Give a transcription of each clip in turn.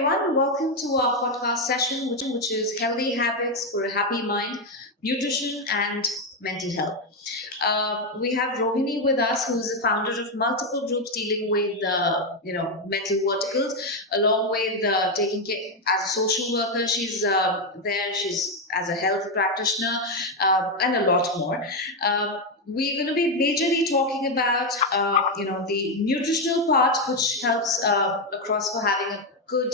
everyone. Welcome to our podcast session, which is Healthy Habits for a Happy Mind, Nutrition and Mental Health. We have Rohini with us, who is the founder of multiple groups dealing with mental verticals, along with taking care as a social worker. She's there. She's as a health practitioner, and a lot more. We're going to be majorly talking about the nutritional part, which helps across for having a good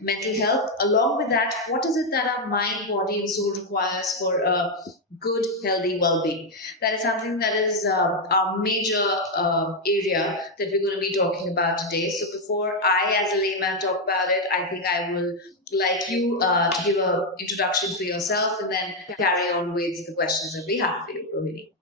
mental health. Along with that, what is it that our mind, body, and soul requires for a good, healthy well-being? That is something that is our major area that we're going to be talking about today. So before I, as a layman, talk about it, I think I will like you to give an introduction for yourself and then carry on with the questions that we have for you, Rohini.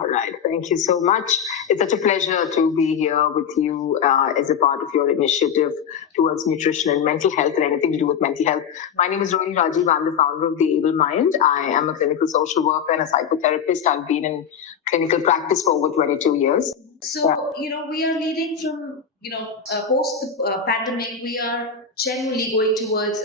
All right. Thank you so much. It's such a pleasure to be here with you as a part of your initiative towards nutrition and mental health and anything to do with mental health. My name is Rohini Rajeev. I'm the founder of The Able Mind. I am a clinical social worker and a psychotherapist. I've been in clinical practice for over 22 years. So, we are leading from, post the pandemic, we are generally going towards,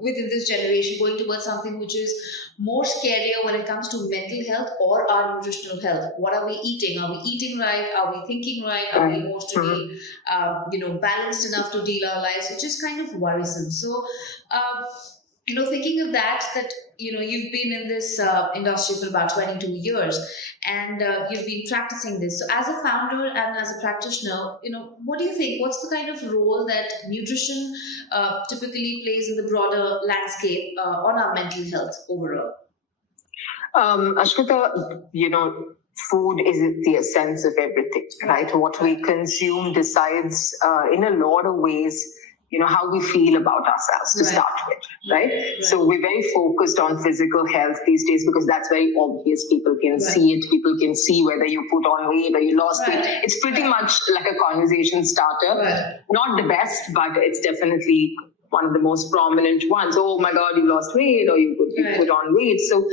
within this generation, going towards something which is more scarier when it comes to mental health or our nutritional health. What are we eating? Are we eating right? Are we thinking right? Are we emotionally, balanced enough to deal our lives? Which is kind of worrisome. So, thinking of that, you've been in this industry for about 22 years and you've been practicing this. So as a founder and as a practitioner, what do you think? What's the kind of role that nutrition typically plays in the broader landscape on our mental health overall? Ashwita, food is the essence of everything, right? What we consume decides in a lot of ways how we feel about ourselves to start with, right? So we're very focused on physical health these days because that's very obvious. People can see it. People can see whether you put on weight or you lost weight. It's pretty much like a conversation starter. Not the best, but it's definitely one of the most prominent ones. Oh my God, you lost weight or you put on weight. So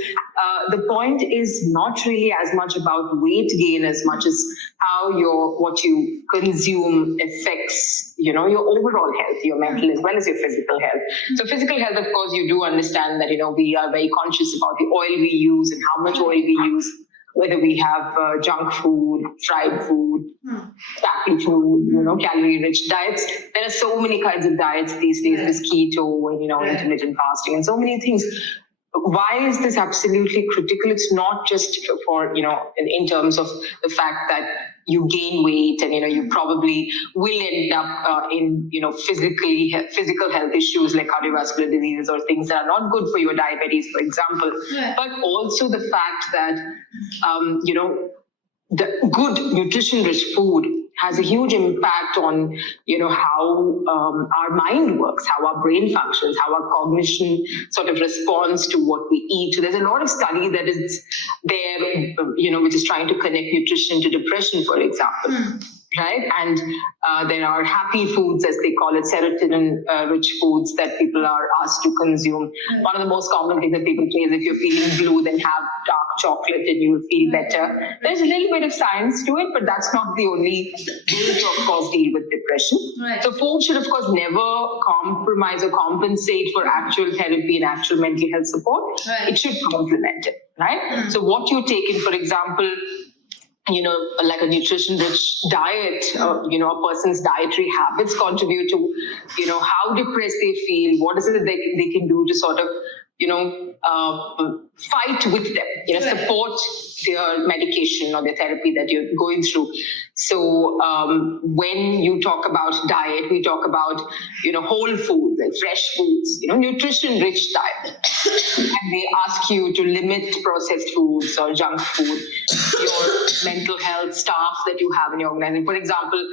the point is not really as much about weight gain as much as how what you consume affects, your overall health, your mental as well as your physical health. So physical health, of course, you do understand that, we are very conscious about the oil we use and how much oil we use, whether we have junk food, fried food, fatty food, calorie-rich diets. There are so many kinds of diets these days, this keto and, intermittent fasting and so many things. Why is this absolutely critical? It's not just for, in terms of the fact that you gain weight and, you probably will end up in, physical health issues like cardiovascular diseases or things that are not good for your diabetes, for example. But also the fact that, the good nutrition-rich food has a huge impact on, how our mind works, how our brain functions, how our cognition sort of responds to what we eat. So there's a lot of study that is there, which is trying to connect nutrition to depression, for example. Right? And there are happy foods, as they call it, serotonin-rich foods that people are asked to consume. One of the most common things that people say is if you're feeling blue, then have dark chocolate and you'll feel better. There's a little bit of science to it, but that's not the only way to, of course, deal with depression. So food should, of course, never compromise or compensate for actual therapy and actual mental health support. It should complement it, right? So what you take in, for example, like a nutrition-rich diet, a person's dietary habits contribute to, how depressed they feel, what is it that they can do to sort of, fight with them, support their medication or their therapy that you're going through. So when you talk about diet, we talk about, whole foods and fresh foods, nutrition-rich diet. And they ask you to limit processed foods or junk food, your mental health staff that you have in your organization. For example,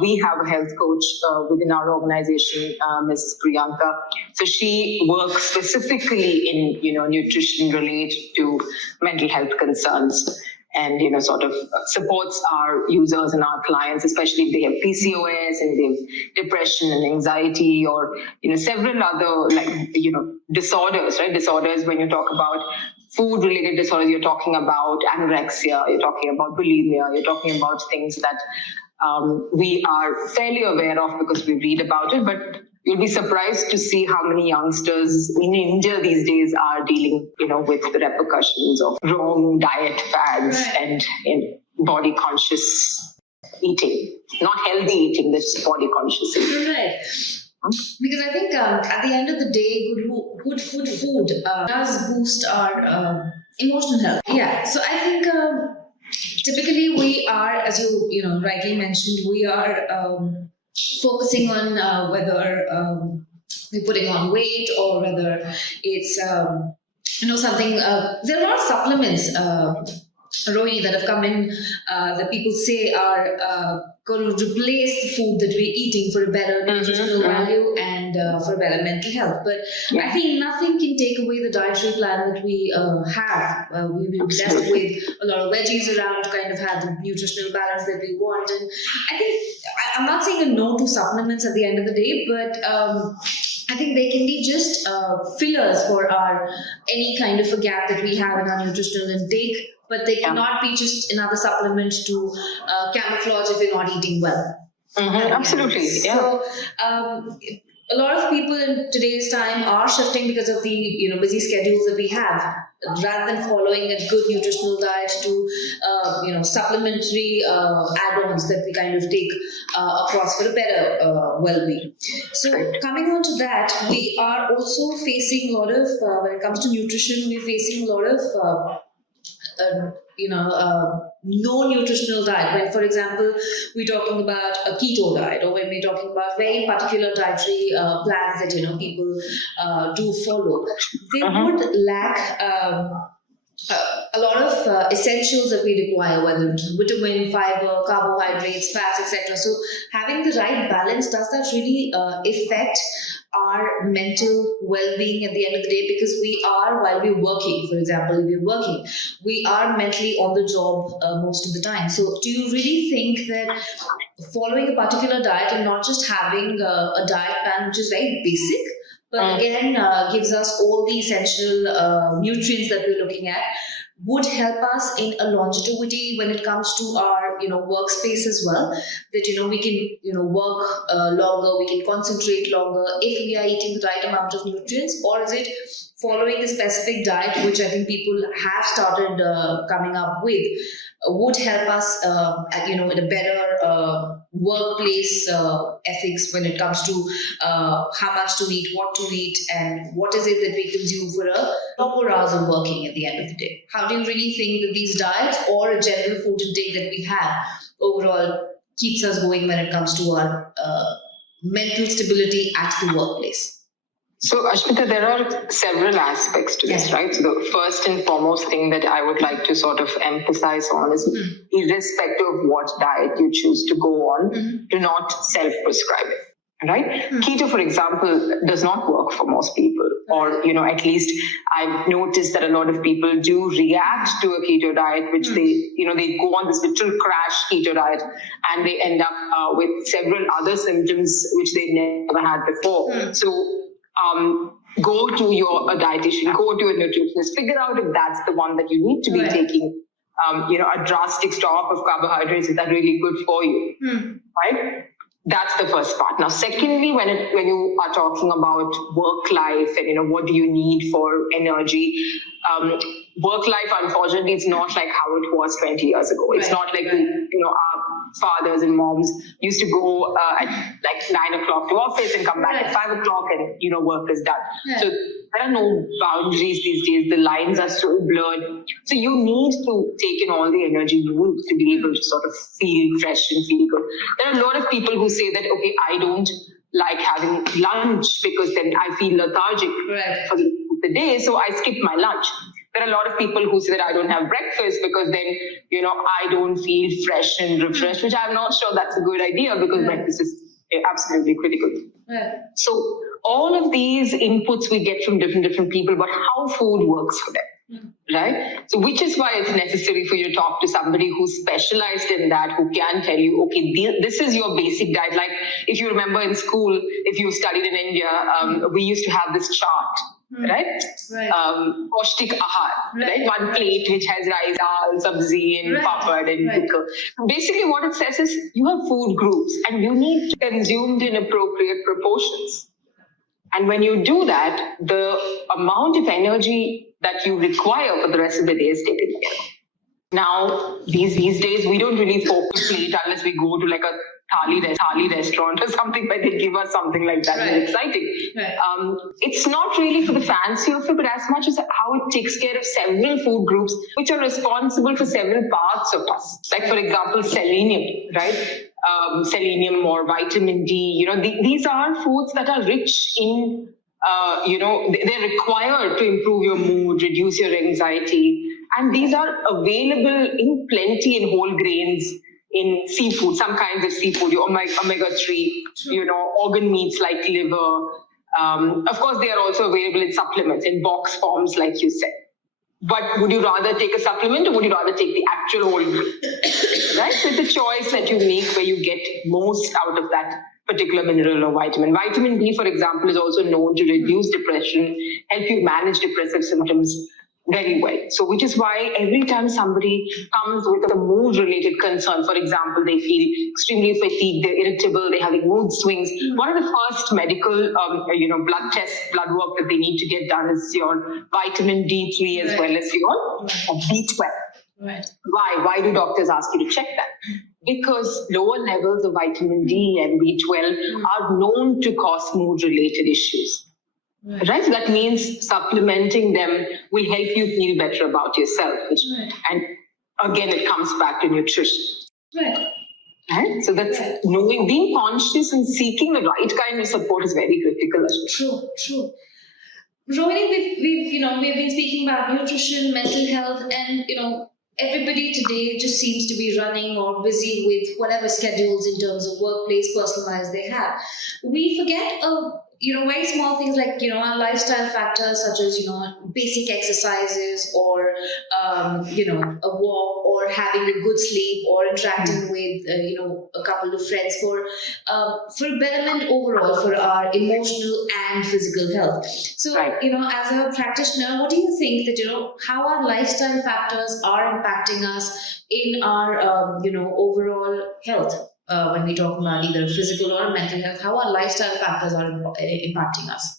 we have a health coach within our organization, Mrs. Priyanka. So she works specifically in, nutrition related to mental health concerns. And, sort of supports our users and our clients, especially if they have PCOS and they have depression and anxiety or, several other, disorders, right? Disorders, when you talk about food-related disorders, you're talking about anorexia, you're talking about bulimia, you're talking about things that we are fairly aware of because we read about it, but you'll be surprised to see how many youngsters in India these days are dealing, with the repercussions of wrong diet fads and body conscious eating, not healthy eating, this body conscious eating. Right. Because I think at the end of the day, good food does boost our emotional health. Yeah. So I think typically we are, as you rightly mentioned, we are focusing on whether we're putting on weight or whether it's something. There are supplements, Rohini, that have come in that people say are going to replace the food that we're eating for a better nutritional value and for better mental health. But I think nothing can take away the dietary plan that we have. We've been blessed with a lot of veggies around to kind of have the nutritional balance that we want. And I think, I'm not saying a no to supplements at the end of the day, but I think they can be just fillers for any kind of a gap that we have in our nutritional intake. But they cannot be just another supplement to camouflage if you're not eating well. Absolutely, yeah. So a lot of people in today's time are shifting because of the busy schedules that we have. Rather than following a good nutritional diet to supplementary add-ons that we kind of take across for a better well-being. So coming on to that, we are also facing a lot of when it comes to nutrition, we're facing a lot of no nutritional diet. When, for example, we're talking about a keto diet, or when we're talking about very particular dietary plans that people do follow, they would lack a lot of essentials that we require, whether it's vitamin, fiber, carbohydrates, fats, etc. So having the right balance, does that really affect our mental well-being at the end of the day? Because we are, while we're working, for example, if we're working, we are mentally on the job most of the time. So do you really think that following a particular diet and not just having a diet plan which is very basic, but again gives us all the essential nutrients that we're looking at, would help us in a longevity when it comes to our workspace as well, that we can work longer, we can concentrate longer if we are eating the right amount of nutrients? Or is it following a specific diet, which I think people have started coming up with, would help us in a better workplace ethics when it comes to how much to eat, what to eat, and what is it that we consume for a couple hours of working at the end of the day? How do you really think that these diets or a general food intake that we have overall keeps us going when it comes to our mental stability at the workplace? So, Ashmita, there are several aspects to this, right? So the first and foremost thing that I would like to sort of emphasize on is, irrespective of what diet you choose to go on, do not self-prescribe it, right? Keto, for example, does not work for most people, or, at least I've noticed that a lot of people do react to a keto diet, which they go on this literal crash keto diet, and they end up with several other symptoms which they've never had before. So, go to a dietitian, go to a nutritionist, figure out if that's the one that you need to be taking, a drastic stop of carbohydrates. Is that really good for you, right? That's the first part. Now, secondly, when you are talking about work life and what do you need for energy, work life, unfortunately, it's not like how it was 20 years ago. It's not like our fathers and moms used to go at like 9 o'clock to office and come back at 5 o'clock and work is done. So there are no boundaries these days. The lines are so blurred. So you need to take in all the energy you need to be able to sort of feel fresh and feel good. There are a lot of people who say that, okay, I don't like having lunch because then I feel lethargic for the day, so I skip my lunch. There are a lot of people who say that I don't have breakfast because then, I don't feel fresh and refreshed, which I'm not sure that's a good idea because breakfast is absolutely critical. So all of these inputs we get from different people about how food works for them, right? So which is why it's necessary for you to talk to somebody who's specialized in that, who can tell you, okay, this is your basic diet. Like if you remember in school, if you studied in India, we used to have this chart, right? Paushtik ahar, right? One plate which has rice, dal, sabzi, and papad and pickle. Basically what it says is you have food groups and you need to consume in appropriate proportions. And when you do that, the amount of energy that you require for the rest of the day is taken care of. Now, these days, we don't really focus late unless we go to like a thali restaurant or something where they give us something like that. Right. It's exciting. Right. It's not really for the fancy of it, but as much as how it takes care of several food groups which are responsible for several parts of us. Like, for example, selenium, right? Selenium or vitamin D, these are foods that are rich in, they're required to improve your mood, reduce your anxiety. And these are available in plenty in whole grains, in seafood, some kinds of seafood, your omega-3, organ meats like liver. Of course, they are also available in supplements, in box forms, like you said. But would you rather take a supplement or would you rather take the actual whole grain? Right? So it's a choice that you make where you get most out of that particular mineral or vitamin. Vitamin D, for example, is also known to reduce depression, help you manage depressive symptoms very well. So which is why every time somebody comes with a mood-related concern, for example, they feel extremely fatigued, they're irritable, they're having mood swings, one of the first medical, blood tests, blood work that they need to get done is your vitamin D3 as well as your B12. Right. Why do doctors ask you to check that? Because lower levels of vitamin D and B12 are known to cause mood-related issues. Right. So that means supplementing them will help you feel better about yourself. And again, it comes back to nutrition. Right? So that's knowing, being conscious and seeking the right kind of support is very critical. True. Rohini, we've been speaking about nutrition, mental health, and everybody today just seems to be running or busy with whatever schedules in terms of workplace, personal lives they have. We forget very small things like, our lifestyle factors such as, basic exercises or, a walk or having a good sleep or interacting with, a couple of friends for betterment overall for our emotional and physical health. So, as a practitioner, what do you think that, how our lifestyle factors are impacting us in our, overall health? When we talk about either physical or mental health, how our lifestyle factors are impacting us?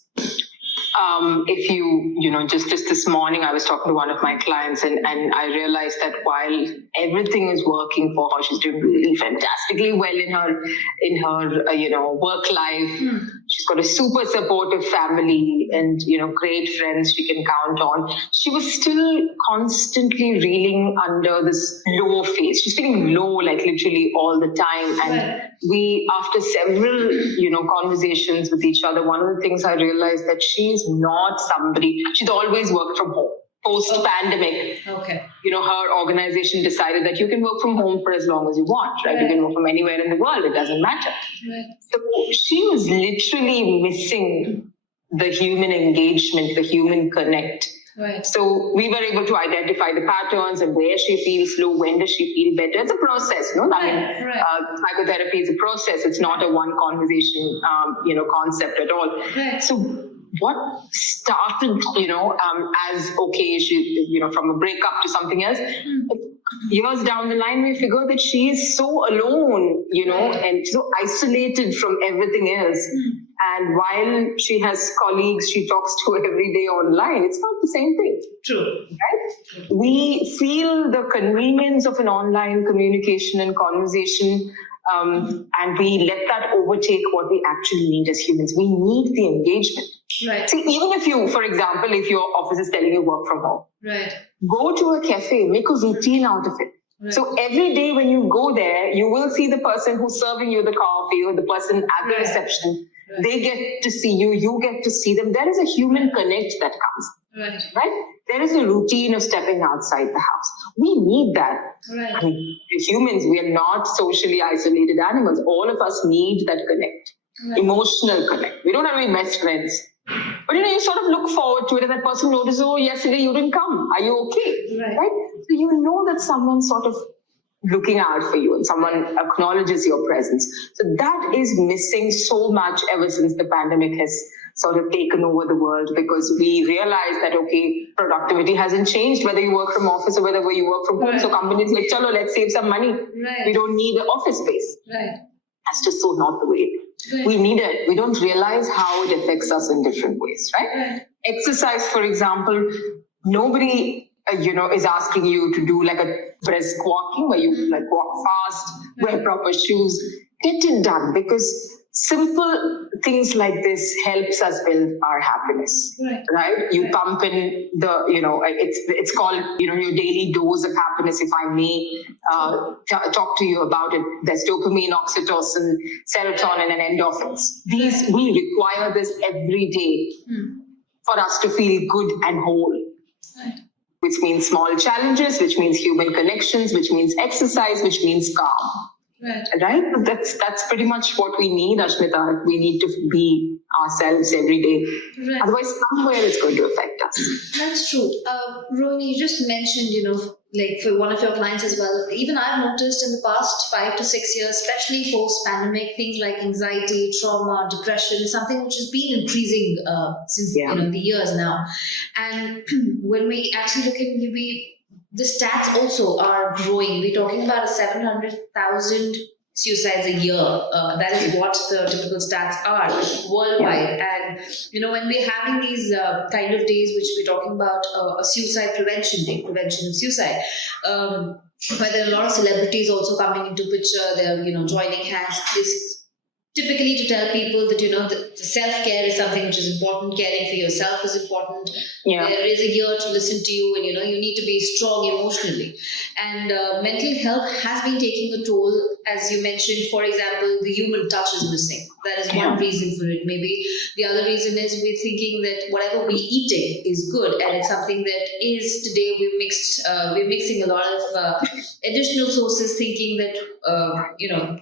If you, just this morning, I was talking to one of my clients and I realized that while everything is working for her, she's doing really fantastically well in her work life. She's got a super supportive family and, great friends she can count on. She was still constantly reeling under this low phase. She's feeling low, like literally all the time. And we, after several, conversations with each other, one of the things I realized that she's not somebody, she's always worked from home. Post-pandemic, her organization decided that you can work from home for as long as you want, right? You can work from anywhere in the world, it doesn't matter. So she was literally missing the human engagement, the human connect. So we were able to identify the patterns and where she feels low, when does she feel better. It's a process, no? Psychotherapy is a process. It's not a one conversation, concept at all. So what started, as she, from a breakup to something else, years down the line, we figured that she is so alone, and so isolated from everything else. And while she has colleagues she talks to every day online, it's not the same thing. True. Right? We feel the convenience of an online communication and conversation, and we let that overtake what we actually need as humans. We need the engagement. See, even if you, for example, if your office is telling you work from home, go to a cafe, make a routine out of it. So every day when you go there, you will see the person who's serving you the coffee or the person at the reception. They get to see you, you get to see them. There is a human connect that comes. Right? There is a routine of stepping outside the house. We need that. I mean, humans, we are not socially isolated animals. All of us need that connect, emotional connect. We don't have any best friends. But you sort of look forward to it, and that person notices, oh, yesterday you didn't come. Are you okay? Right? So you know that someone's sort of looking out for you and someone acknowledges your presence. So that is missing so much ever since the pandemic has sort of taken over the world, because we realize that, okay, productivity hasn't changed, whether you work from office or whether you work from home. So companies like, chalo, let's save some money. We don't need an office space. That's just so not the way. Right. We need it. We don't realize how it affects us in different ways, right? Right. Exercise, for example, nobody is asking you to do like a brisk walking where you like walk fast, wear proper shoes. Get it done, because simple things like this helps us build our happiness, right? You pump in the, it's called, your daily dose of happiness, if I may talk to you about it. There's dopamine, oxytocin, serotonin, and endorphins. We require this every day for us to feel good and whole. Right. Which means small challenges, which means human connections, which means exercise, which means calm. Right? That's pretty much what we need, Ashmita. We need to be ourselves every day. Right. Otherwise, somewhere it's going to affect us. That's true. Rohini, you just mentioned, like for one of your clients as well, even I've noticed in the past 5 to 6 years, especially post-pandemic, things like anxiety, trauma, depression, something which has been increasing since the years now. And when we actually look at maybe the stats also are growing. We're talking about 700,000 suicides a year. That is what the typical stats are worldwide. And, when we're having these kind of days, which we're talking about a suicide prevention day, prevention of suicide, where there are a lot of celebrities also coming into picture, they're, joining hands. This typically to tell people that, the self-care is something which is important, caring for yourself is important. Yeah. There is a year to listen to you, and, you need to be strong emotionally. And mental health has been taking a toll, as you mentioned. For example, the human touch is missing. That is one reason for it. Maybe the other reason is we're thinking that whatever we're eating is good, and it's something that is today we're mixing a lot of additional sources, thinking that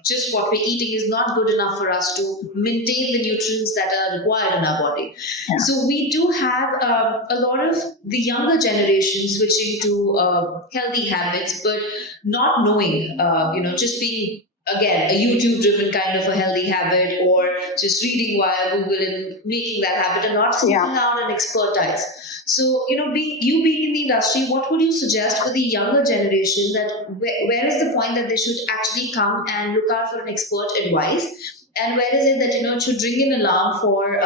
just what we're eating is not good enough for us to maintain the nutrients that are required in our body. Yeah. So we do have a lot of the younger generation switching to healthy habits, but not knowing, just being, again, a YouTube-driven kind of a healthy habit, or just reading via Google and making that habit, and not seeking out an expertise. So, being in the industry, what would you suggest for the younger generation, that where is the point that they should actually come and look out for an expert advice? And where is it that, it should ring an alarm for,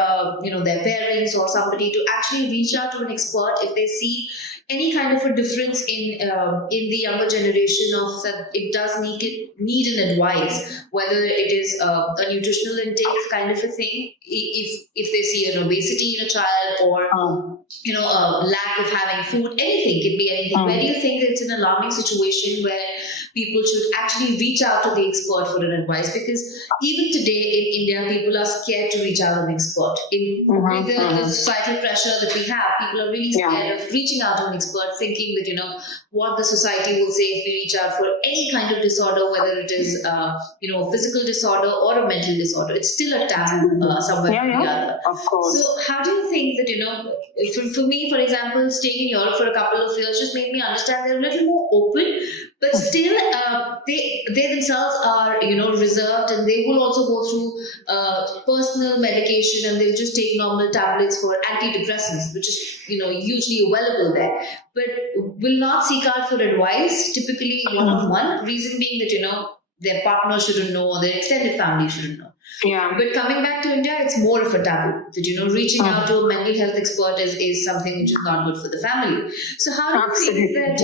their parents or somebody to actually reach out to an expert if they see any kind of a difference in the younger generation of that it does need an advice, whether it is a nutritional intake kind of a thing, if they see an obesity in a child, or a lack of having food, anything, can be anything. Where do you think it's an alarming situation where people should actually reach out to the expert for an advice? Because even today in India, people are scared to reach out to an expert. With the societal pressure that we have, people are really scared of reaching out to an expert, thinking that, what the society will say if we reach out for any kind of disorder, whether it is, a physical disorder or a mental disorder. It's still a taboo somewhere or the other. Of course. So how do you think that, for me, for example, staying in Europe for a couple of years just made me understand they're a little more open, but still they themselves are, reserved, and they will also go through personal medication, and they'll just take normal tablets for antidepressants, which is, hugely available there, but will not seek out for advice, typically one-on-one, reason being that, their partner shouldn't know, or their extended family shouldn't know. Yeah. But coming back to India, it's more of a taboo that, reaching out to a mental health expert is something which is not good for the family. So how do you think that,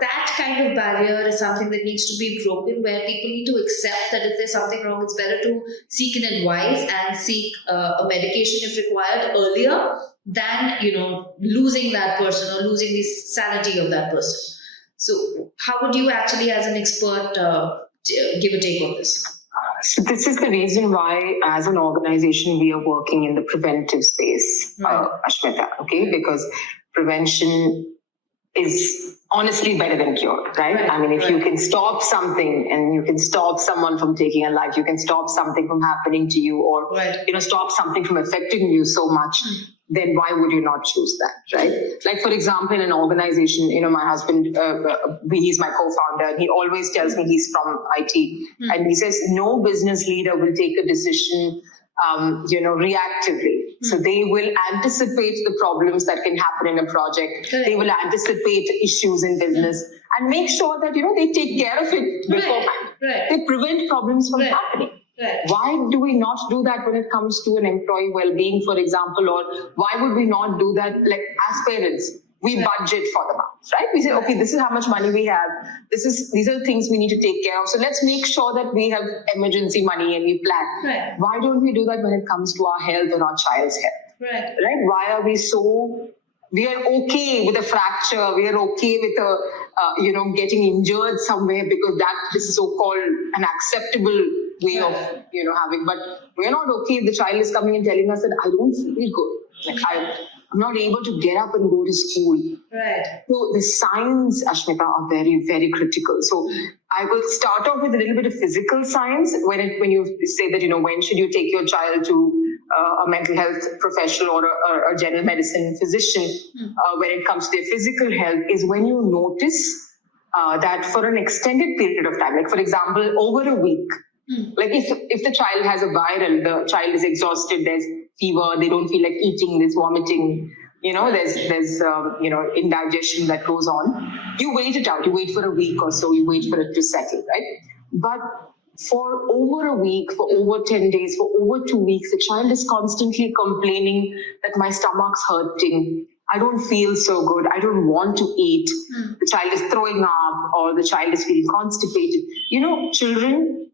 that kind of barrier is something that needs to be broken, where people need to accept that if there's something wrong, it's better to seek an advice and seek a medication if required earlier than, losing that person or losing the sanity of that person. So how would you actually, as an expert, give a take on this? So this is the reason why, as an organization, we are working in the preventive space, Ashmita, okay? Because prevention is honestly better than cure, right? I mean, if you can stop something, and you can stop someone from taking a life, you can stop something from happening to you, or, stop something from affecting you so much, then why would you not choose that, right? Like, for example, in an organization, my husband, he's my co-founder, and he always tells me, he's from IT, and he says, no business leader will take a decision, reactively. So they will anticipate the problems that can happen in a project. They will anticipate issues in business and make sure that, they take care of it beforehand. They prevent problems from happening. Right. Why do we not do that when it comes to an employee well-being, for example, or why would we not do that like as parents? We budget for the month, right? We say, okay, this is how much money we have. These are the things we need to take care of. So let's make sure that we have emergency money and we plan. Right. Why don't we do that when it comes to our health or our child's health? Right. Right? Why are we are okay with a fracture. We are okay with getting injured somewhere because that is so-called an acceptable way of, having. But we're not okay if the child is coming and telling us that I don't feel good. Like I'm not able to get up and go to school. Right. So the signs, Ashmita, are very, very critical. So I will start off with a little bit of physical signs when you say that, when should you take your child to a mental health professional or a general medicine physician when it comes to their physical health is when you notice that for an extended period of time, like for example, over a week, like if the child has a viral, the child is exhausted, there's fever, they don't feel like eating, there's vomiting, there's indigestion that goes on. You wait it out. You wait for a week or so. You wait for it to settle, right? But for over a week, for over 10 days, for over 2 weeks, the child is constantly complaining that my stomach's hurting. I don't feel so good. I don't want to eat. The child is throwing up or the child is feeling constipated. Children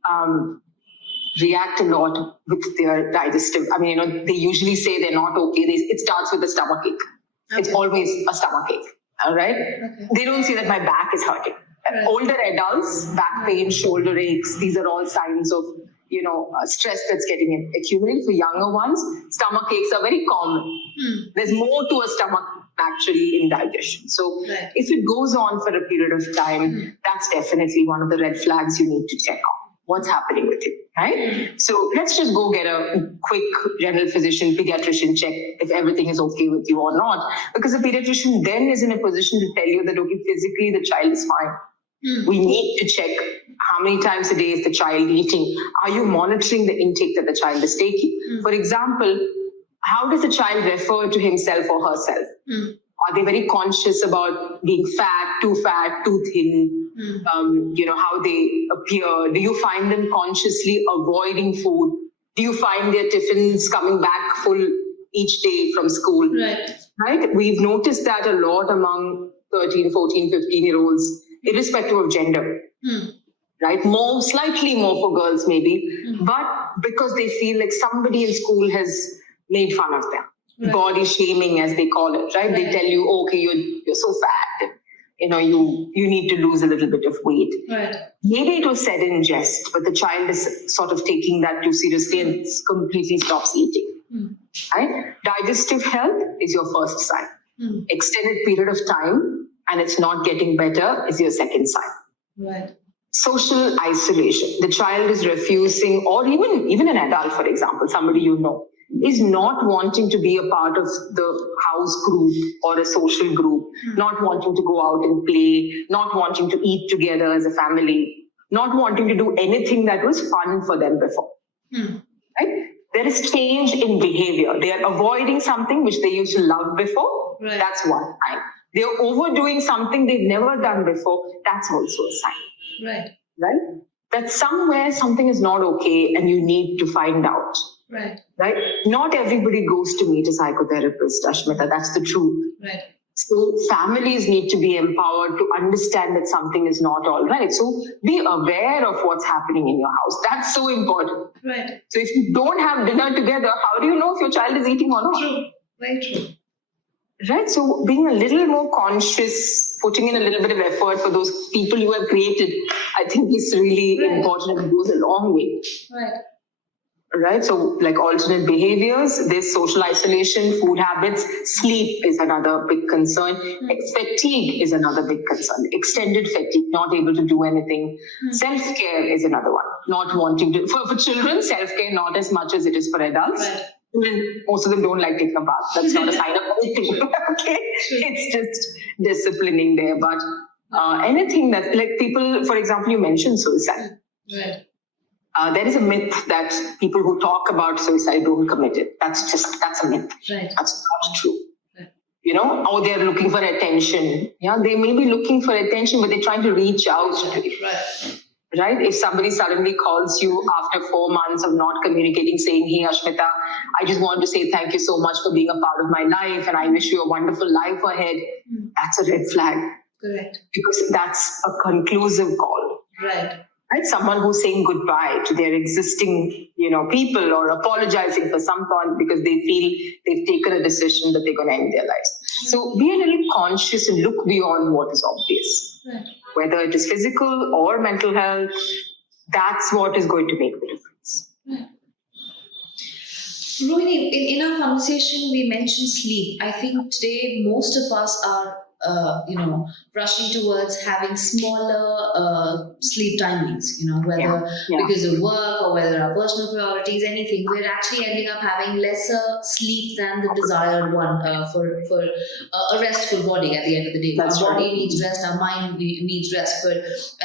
react a lot with their digestive. They usually say they're not okay. It starts with a stomach ache. Okay. It's always a stomach ache. All right. Okay. They don't say that my back is hurting. Right. Older adults, back pain, shoulder aches, these are all signs of, stress that's getting accumulated. For younger ones, stomach aches are very common. There's more to a stomach actually in digestion. So if it goes on for a period of time, that's definitely one of the red flags you need to check on. What's happening with it, right? So let's just go get a quick general physician, pediatrician check if everything is okay with you or not. Because the pediatrician then is in a position to tell you that, okay, physically the child is fine. We need to check how many times a day is the child eating. Are you monitoring the intake that the child is taking? For example, how does the child refer to himself or herself? Are they very conscious about being fat, too thin? How they appear? Do you find them consciously avoiding food? Do you find their tiffins coming back full each day from school? Right? We've noticed that a lot among 13, 14, 15-year-olds, irrespective of gender. Right? Slightly more for girls maybe, but because they feel like somebody in school has made fun of them. Body shaming, as they call it, right? They tell you, okay, you're so fat, you need to lose a little bit of weight. Maybe it was said in jest, but the child is sort of taking that too seriously and completely stops eating. Right? Digestive health is your first sign. Extended period of time and it's not getting better is your second sign. Social isolation. The child is refusing, or even an adult, for example, somebody is not wanting to be a part of the house group or a social group, not wanting to go out and play, not wanting to eat together as a family, not wanting to do anything that was fun for them before. Right? There is change in behavior. They are avoiding something which they used to love before. That's one. Right? They are overdoing something they've never done before. That's also a sign. Right? That somewhere something is not okay and you need to find out. Right? Not everybody goes to meet a psychotherapist, Ashmita. That's the truth. So families need to be empowered to understand that something is not all right. So be aware of what's happening in your house. That's so important. So if you don't have dinner together, how do you know if your child is eating or not? True. Very true. Right? So being a little more conscious, putting in a little bit of effort for those people you have created, I think is really important. It goes a long way. Right? So like alternate behaviors, there's social isolation, food habits, sleep is another big concern. Fatigue is another big concern. Extended fatigue, not able to do anything. Self-care is another one. Not wanting to, for children, self-care not as much as it is for adults. Most of them don't like taking a bath. That's not a sign of anything. Okay? It's just disciplining there. But anything that, like people, for example, you mentioned suicide. There is a myth that people who talk about suicide don't commit it. That's a myth. That's not true. Or they're looking for attention. Yeah, they may be looking for attention, but they're trying to reach out to it. right? If somebody suddenly calls you after 4 months of not communicating, saying, hey, Ashmita, I just want to say thank you so much for being a part of my life and I wish you a wonderful life ahead, that's a red flag. Correct. Because that's a conclusive call. Right. Right? Someone who's saying goodbye to their existing, people or apologizing for some point because they feel they've taken a decision that they're going to end their lives. So be a little conscious and look beyond what is obvious. Right. Whether it is physical or mental health, that's what is going to make the difference. Right. Rohini, in our conversation, we mentioned sleep. I think today most of us are, rushing towards having smaller sleep timings, whether because of work or whether our personal priorities, anything. We're actually ending up having lesser sleep than the desired one for a restful body at the end of the day. That's our body right. needs rest, our mind needs rest. But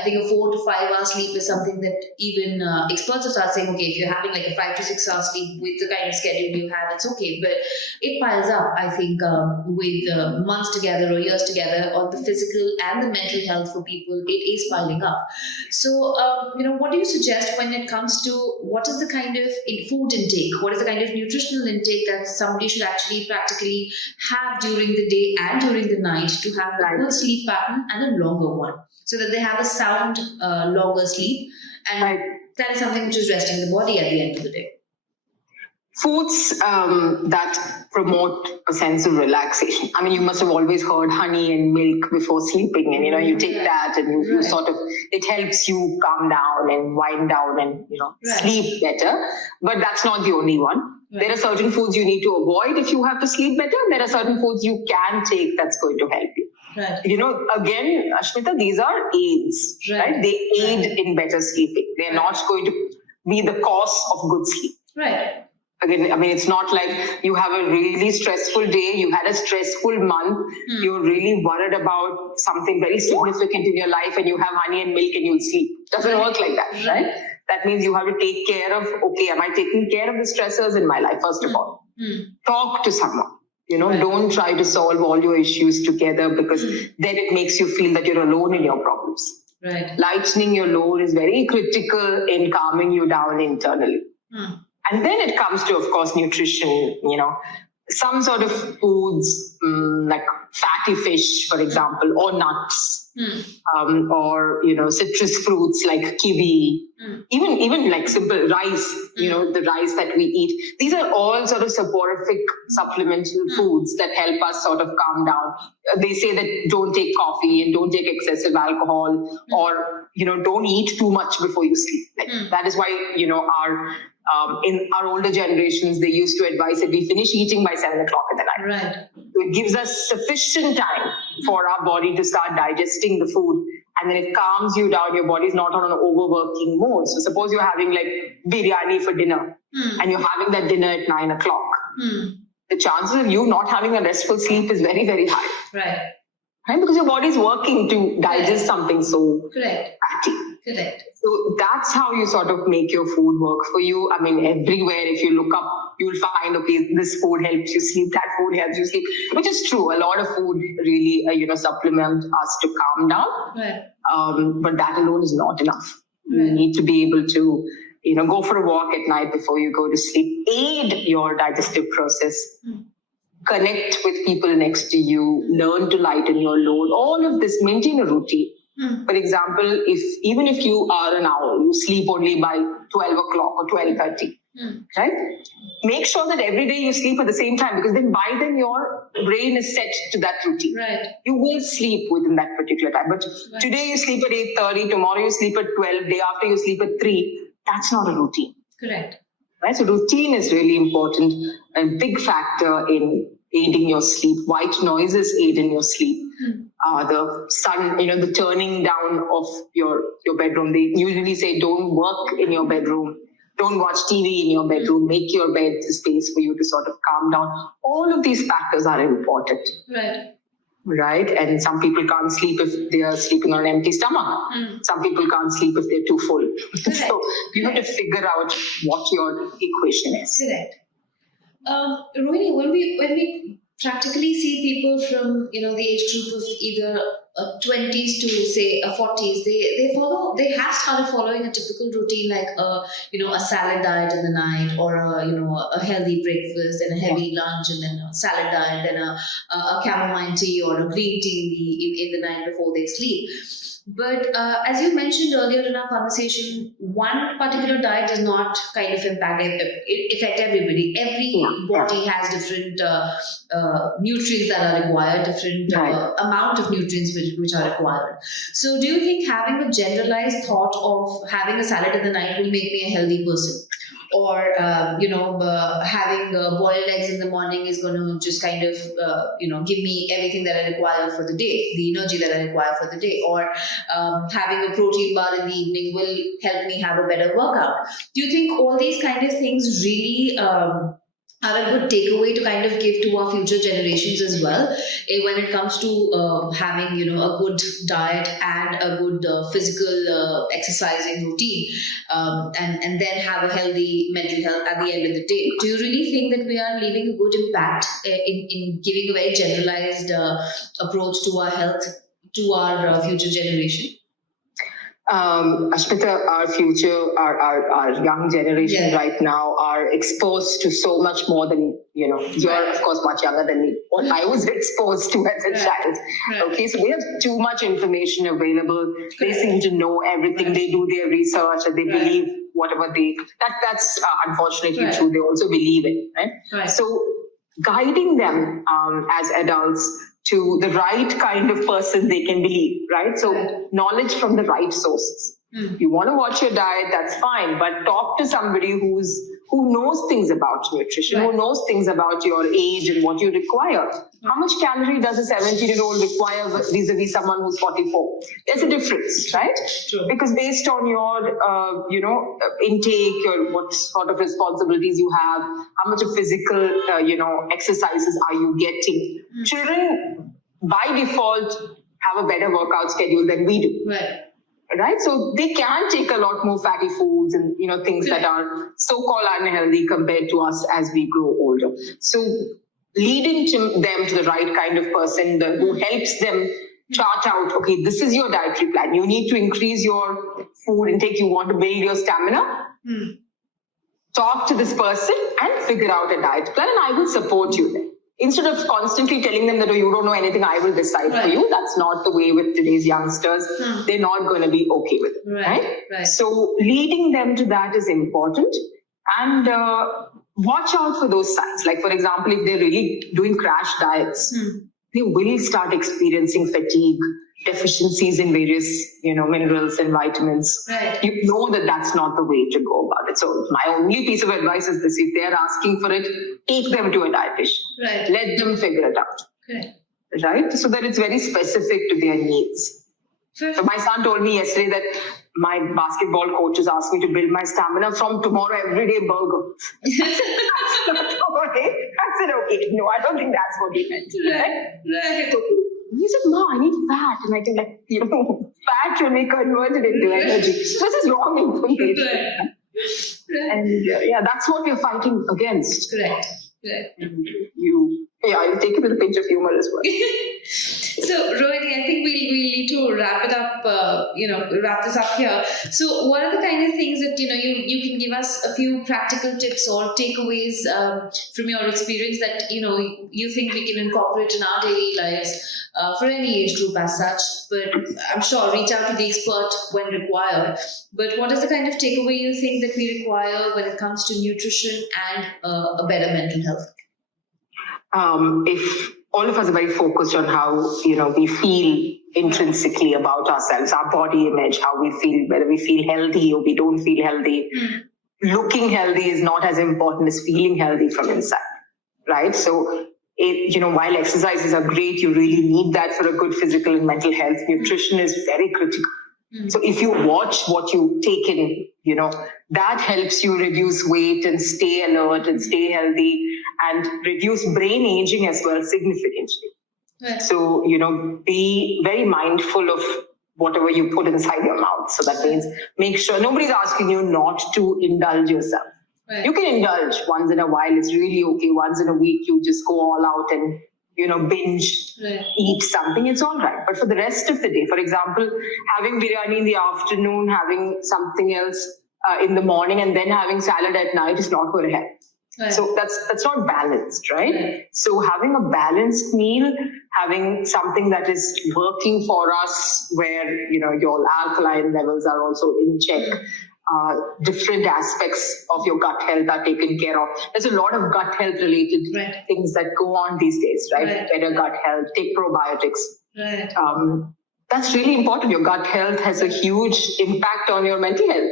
I think a 4 to 5 hour sleep is something that even experts have started saying, okay, if you're having like a 5 to 6 hour sleep with the kind of schedule you have, it's okay. But it piles up, I think, with months together or years together on the physical and the mental health for people, it is piling up. So, what do you suggest when it comes to what is the kind of food intake, what is the kind of nutritional intake that somebody should actually practically have during the day and during the night to have a good sleep pattern and a longer one, so that they have a sound, longer sleep, and that is something which is resting the body at the end of the day? Foods that promote a sense of relaxation. I mean, you must have always heard honey and milk before sleeping, and you take that and you sort of, it helps you calm down and wind down and sleep better. But that's not the only one. There are certain foods you need to avoid if you have to sleep better. There are certain foods you can take that's going to help you. Right. Again, Ashmita, these are aids, right? They aid in better sleeping. They're not going to be the cause of good sleep. Right. Again, I mean, it's not like you have a really stressful day, you had a stressful month, you're really worried about something very significant in your life and you have honey and milk and you'll sleep. Doesn't work like that, right? That means you have to take care of, okay, am I taking care of the stressors in my life, first of all? Talk to someone. Don't try to solve all your issues together, because then it makes you feel that you're alone in your problems. Right. Lightening your load is very critical in calming you down internally. And then it comes to, of course, nutrition, some sort of foods like fatty fish, for example, or nuts, or, citrus fruits like kiwi, even like simple rice, the rice that we eat. These are all sort of soporific supplemental foods that help us sort of calm down. They say that don't take coffee and don't take excessive alcohol, or, don't eat too much before you sleep. That is why, in our older generations, they used to advise that we finish eating by 7 o'clock in the night. Right. So it gives us sufficient time for our body to start digesting the food, and then it calms you down. Your body's not on an overworking mode. So suppose you're having like biryani for dinner, and you're having that dinner at 9 o'clock. The chances of you not having a restful sleep is very, very high. Right? Because your body's working to digest something so fatty. Correct. So that's how you sort of make your food work for you. I mean, everywhere, if you look up, you'll find, okay, this food helps you sleep, that food helps you sleep, which is true. A lot of food really, supplement us to calm down. Right. But that alone is not enough. You need to be able to, go for a walk at night before you go to sleep, aid your digestive process. Connect with people next to you, learn to lighten your load, all of this, maintain a routine. For example, even if you are an owl, you sleep only by 12 o'clock or 12:30, right? Make sure that every day you sleep at the same time, because then by then your brain is set to that routine. Right. You will sleep within that particular time. But today you sleep at 8:30, tomorrow you sleep at 12, day after you sleep at 3. That's not a routine. Correct. Right? So routine is really important, a big factor in aiding your sleep. White noises aid in your sleep. The sun, the turning down of your bedroom. They usually say don't work in your bedroom. Don't watch TV in your bedroom. Make your bed the space for you to sort of calm down. All of these factors are important. Right? And some people can't sleep if they are sleeping on an empty stomach. Some people can't sleep if they're too full. So you have to figure out what your equation is. Correct. Rohini, when we practically see people from the age group of either 20s to say 40s, they have started following a typical routine like a salad diet in the night, or a healthy breakfast and a heavy lunch, and then a salad diet, then a chamomile tea or a green tea in the night before they sleep. But as you mentioned earlier in our conversation, one particular diet does not kind of affect everybody. Every body has different nutrients that are required, different amount of nutrients which are required. So do you think having a generalized thought of having a salad in the night will make me a healthy person? Or having boiled eggs in the morning is going to just kind of give me everything that I require for the day, the energy that I require for the day? Or having a protein bar in the evening will help me have a better workout? Do you think all these kind of things really are a good takeaway to kind of give to our future generations as well, when it comes to having a good diet and a good physical exercising routine, and then have a healthy mental health at the end of the day? Do you really think that we are leaving a good impact in giving a very generalized approach to our health to our future generation? Ashmita, our future, our young generation right now are exposed to so much more than, you're of course much younger than me, what I was exposed to as a child. Okay, so they have too much information available. They seem to know everything. They do their research and they believe whatever that's unfortunately true. They also believe it, right? So guiding them as adults to the right kind of person they can believe, right? So knowledge from the right sources. You want to watch your diet, that's fine, but talk to somebody who knows things about nutrition, who knows things about your age and what you require. How much calorie does a 17-year-old require vis-a-vis someone who's 44? There's a difference, right? True. Because based on your, intake, what sort of responsibilities you have, how much of physical, exercises are you getting? Children, by default, have a better workout schedule than we do. Right? So they can take a lot more fatty foods and, things that are so-called unhealthy compared to us as we grow older. So leading them to the right kind of person who helps them chart out, okay, this is your dietary plan. You need to increase your food intake. You want to build your stamina. Talk to this person and figure out a diet plan, and I will support you there. Instead of constantly telling them that, oh, you don't know anything, I will decide for you. That's not the way with today's youngsters. They're not going to be okay with it, right? So leading them to that is important. And watch out for those signs. Like, for example, if they're really doing crash diets, they will start experiencing fatigue, deficiencies in various, minerals and vitamins. You know that that's not the way to go about it. So my only piece of advice is this: if they're asking for it, take them to a dietitian. Let them figure it out. Right? So that it's very specific to their needs. So my son told me yesterday that my basketball coach has asked me to build my stamina from tomorrow, everyday burger. That's not okay. I said, okay, no, I don't think that's what he meant. Right. He said, no, I need fat. And I think fat should be converted into energy. This is wrong information. And that's what we're fighting against. Correct. You take it with a pinch of humor as well. So, Rohini, I think we need to wrap it up, wrap this up here. So, what are the kind of things that, you can give us a few practical tips or takeaways from your experience that, you think we can incorporate in our daily lives for any age group as such? But I'm sure reach out to the expert when required. But what is the kind of takeaway you think that we require when it comes to nutrition and a better mental health? If all of us are very focused on how, we feel intrinsically about ourselves, our body image, how we feel, whether we feel healthy or we don't feel healthy. Looking healthy is not as important as feeling healthy from inside, right? So, while exercises are great, you really need that for a good physical and mental health. Nutrition is very critical. So if you watch what you take in, that helps you reduce weight and stay alert and stay healthy and reduce brain aging as well significantly. So, be very mindful of whatever you put inside your mouth. So that means make sure nobody's asking you not to indulge yourself. You can indulge once in a while. It's really okay. Once in a week, you just go all out and binge eat something, it's all right. But for the rest of the day, for example, having biryani in the afternoon, having something else in the morning, and then having salad at night is not going to help. So that's not balanced, right? So having a balanced meal, having something that is working for us, where your alkaline levels are also in check, different aspects of your gut health are taken care of. There's a lot of gut health related things that go on these days, right? Better gut health, take probiotics. That's really important. Your gut health has a huge impact on your mental health.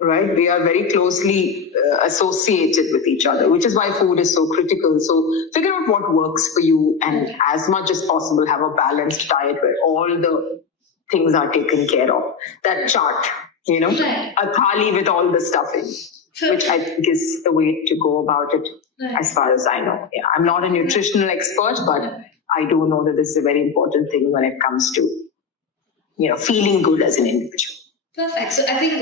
Right? We are very closely associated with each other, which is why food is so critical. So figure out what works for you, and as much as possible have a balanced diet where all the things are taken care of. That chart, a thali with all the stuffing, which I think is the way to go about it, as far as I know. Yeah, I'm not a nutritional expert, but I do know that this is a very important thing when it comes to feeling good as an individual. Perfect. So I think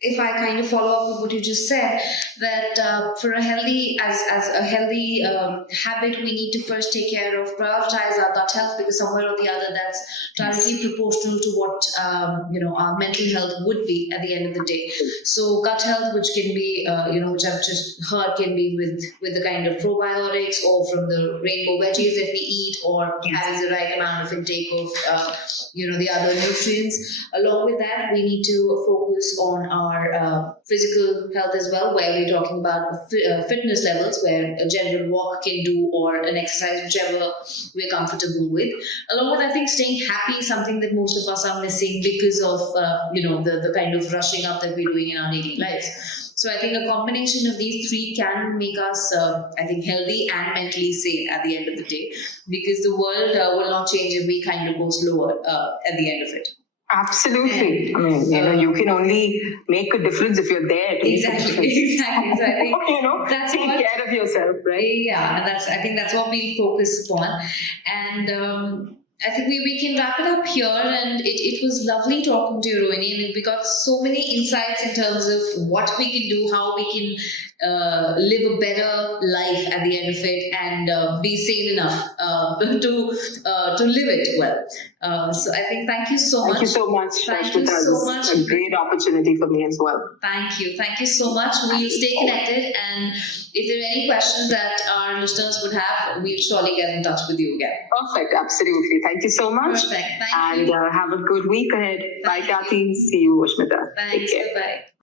if I kind of follow up with what you just said, that for a healthy, as a healthy habit, we need to first take care of, prioritize our gut health, because somewhere or the other that's directly proportional to what our mental health would be at the end of the day. So gut health, which can be which I've just heard can be with the kind of probiotics, or from the rainbow veggies that we eat, or having the right amount of intake of the other nutrients. Along with that, we need to focus on our physical health as well, where we're talking about fitness levels, where a general walk can do, or an exercise, whichever we're comfortable with. Along with, I think, staying happy is something that most of us are missing because of the kind of rushing up that we're doing in our daily lives. So I think a combination of these three can make us, healthy and mentally sane at the end of the day, because the world will not change if we kind of go slower at the end of it. Absolutely. I mean, you can only make a difference if you're there. Exactly. So I think that's take care of yourself, right? Yeah, and I think that's what we focus upon. And I think we can wrap it up here, and it was lovely talking to you, Rohini, and we got so many insights in terms of what we can do, how we can live a better life at the end of it, and be sane enough to live it well. So I think thank you so much. Thank you so much. Thank you so much. A great opportunity for me as well. Thank you so much. We'll stay connected, and if there are any questions that our listeners would have, we'll surely get in touch with you again. Perfect. Absolutely. Thank you so much. Perfect. Thank you. And have a good week ahead. Bye, Kathy. See you, Ashmita. Thanks. Bye-bye.